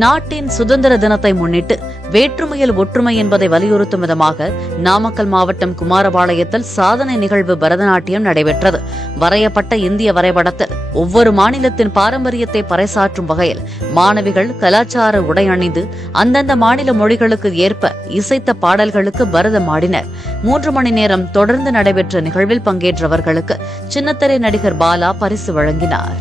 நாட்டின் சுதந்திர தினத்தை முன்னிட்டு வேற்றுமையில் ஒற்றுமை என்பதை வலியுறுத்தும் விதமாக நாமக்கல் மாவட்டம் குமாரபாளையத்தில் சாதனை நிகழ்வு பரதநாட்டியம் நடைபெற்றது. வரையப்பட்ட இந்திய வரைபடத்தில் ஒவ்வொரு மாநிலத்தின் பாரம்பரியத்தை பறைசாற்றும் வகையில் மாணவிகள் கலாச்சார உடை அணிந்து அந்தந்த மாநில மொழிகளுக்கு ஏற்ப இசைத்த பாடல்களுக்கு பரதம் ஆடினர். 3 மணி நேரம் தொடர்ந்து நடைபெற்ற நிகழ்வில் பங்கேற்றவர்களுக்கு சின்னத்திரை நடிகர் பாலா பரிசு வழங்கினார்.